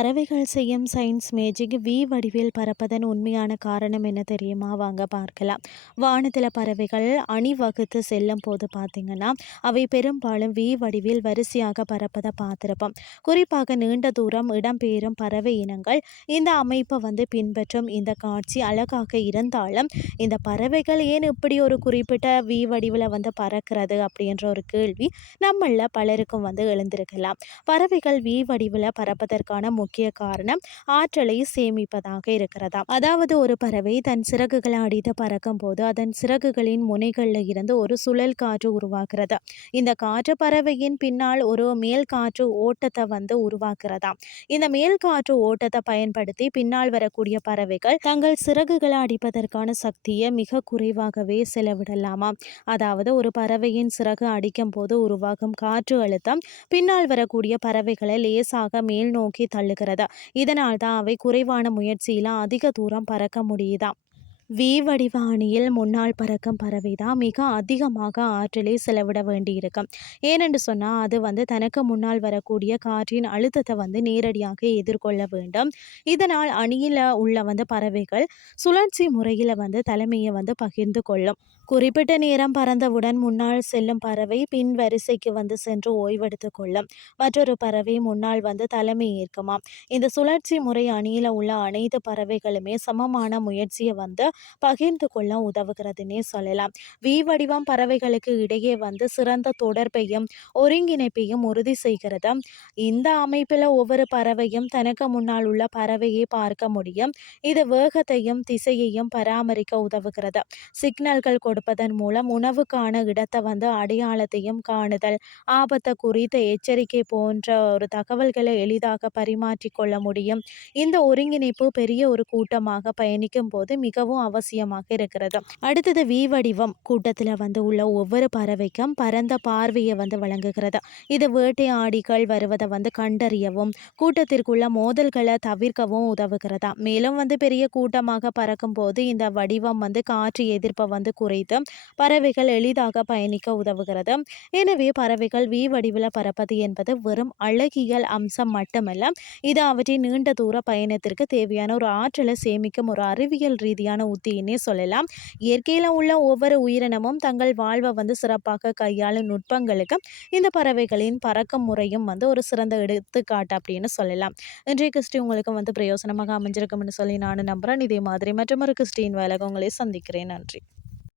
பறவைகள் செய்யும் science magic we வடிவில் பறப்பதன் உண்மையான காரணம் என்ன தெரியுமா? வாங்க பார்க்கலாம். வானத்தில் பறவைகள் அணிவகுத்து செல்லும் போது பார்த்திங்கன்னா அவை பெரும்பாலும் வி வடிவில் வரிசையாக பறப்பதை பார்த்துருப்போம். குறிப்பாக நீண்ட தூரம் இடம்பெயரும் பறவை இனங்கள் இந்த அமைப்பை வந்து பின்பற்றும் இந்த காட்சி அழகாக இருந்தாலும் இந்த பறவைகள் ஏன் இப்படி ஒரு குறிப்பிட்ட வி வடிவில் வந்து பறக்கிறது அப்படின்ற ஒரு கேள்வி நம்மள பலருக்கும் வந்து எழுந்திருக்கலாம். பறவைகள் வி வடிவில் பறப்பதற்கான முக்கிய காரணம் ஆற்றலை சேமிப்பதாக இருக்கிறதா அதாவது ஒரு பறவை தன் சிறகுகளை அடித்து பறக்கும் போது அதன் சிறகுகளின் முனைகளில் இருந்து ஒரு சுழல் காற்று உருவாகிறது. இந்த காற்று பறவையின் பின்னால் ஒரு மேல் காற்று ஓட்டத்தை வந்து உருவாக்குறதா இந்த மேல் காற்று ஓட்டத்தை பயன்படுத்தி பின்னால் வரக்கூடிய பறவைகள் தங்கள் சிறகுகளை அடிப்பதற்கான சக்தியை மிக குறைவாகவே செலவிடலாமா அதாவது ஒரு பறவையின் சிறகு அடிக்கும் போது உருவாகும் காற்று அழுத்தம் பின்னால் வரக்கூடிய பறவைகளை லேசாக மேல் நோக்கி தள்ளுகிறது. இதனால் தான் அவை குறைவான முயற்சியில் அதிக தூரம் பறக்க முடியுதாம் வி வடிவ அணியில் முன்னால் பறக்கும் பறவை தான் மிக அதிகமாக ஆற்றலை செலவிட வேண்டியிருக்கும். ஏனென்று சொன்னால் அது வந்து தனக்கு முன்னால் வரக்கூடிய காற்றின் அழுத்தத்தை வந்து நேரடியாக எதிர்கொள்ள வேண்டும். இதனால் அணியில் உள்ள வந்து பறவைகள் சுழற்சி முறையில் வந்து தலைமையை வந்து பகிர்ந்து கொள்ளும். குறிப்பிட்ட நேரம் பறந்தவுடன் முன்னால் செல்லும் பறவை பின் வரிசைக்கு வந்து சென்று ஓய்வெடுத்து கொள்ளும். மற்றொரு பறவை முன்னால் வந்து தலைமை ஏற்குமாம். இந்த சுழற்சி முறை அணியில் உள்ள அனைத்து பறவைகளுமே சமமான முயற்சியை வந்து பகிர்ந்து கொள்ள உதவுகிறதுனே சொல்லலாம். வி வடிவம் பறவைகளுக்கு இடையே வந்து சிறந்த தொடர்பையும் ஒருங்கிணைப்பையும் உறுதி செய்கிறது. இந்த அமைப்பில் ஒவ்வொரு பறவையும் தனக்கு முன்னால் உள்ள பறவையை பார்க்க முடியும். இது வேகத்தையும் திசையையும் பராமரிக்க உதவுகிறது. சிக்னல்கள் கொடுப்பதன் மூலம் உணவுக்கான இடத்தை வந்து அடையாளத்தையும் காணுதல் ஆபத்தை குறித்த எச்சரிக்கை போன்ற ஒரு தகவல்களை எளிதாக பரிமாற்றிக்கொள்ள முடியும். இந்த ஒருங்கிணைப்பு பெரிய ஒரு கூட்டமாக பயணிக்கும் போது மிகவும் அவசியமாக இருக்கிறது. அடுத்தது வி வடிவம். கூட்டத்தில் வந்து உள்ள ஒவ்வொரு பறவைக்கும் பரந்த பார்வையை வந்து வழங்குகிறது. இது வேட்டையாடிகள் வருவதை வந்து கண்டறியவும் கூட்டத்திற்குள்ள மோதல்களை தவிர்க்கவும் உதவுகிறதா. மேலும் வந்து பெரிய கூட்டமாக பறக்கும் போது இந்த வடிவம் வந்து காற்று எதிர்ப்பை வந்து குறைத்து பறவைகள் எளிதாக பயணிக்க உதவுகிறது. எனவே பறவைகள் வி வடிவில் பறப்பது என்பது வெறும் அழகியல் அம்சம் மட்டுமல்ல இது அவற்றின் நீண்ட தூர பயணத்திற்கு தேவையான ஒரு ஆற்றலை சேமிக்கும் ஒரு அறிவியல் ரீதியான உத்தின்னே சொல்லலாம். இயற்கையில் உள்ள ஒவ்வொரு உயிரினமும் தங்கள் வாழ்வை வந்து சிறப்பாக கையாளும் நுட்பங்களுக்கு இந்த பறவைகளின் பறக்கும் முறையும் வந்து ஒரு சிறந்த எடுத்துக்காட்டு அப்படின்னு சொல்லலாம். இன்றைய கிறிஸ்டி உங்களுக்கு வந்து பிரயோசனமாக அமைஞ்சிருக்கும்னு சொல்லி நானும் நம்புகிறேன் இதே மாதிரி மற்றொரு கிறிஸ்டின் வேலை உங்களை சந்திக்கிறேன். நன்றி.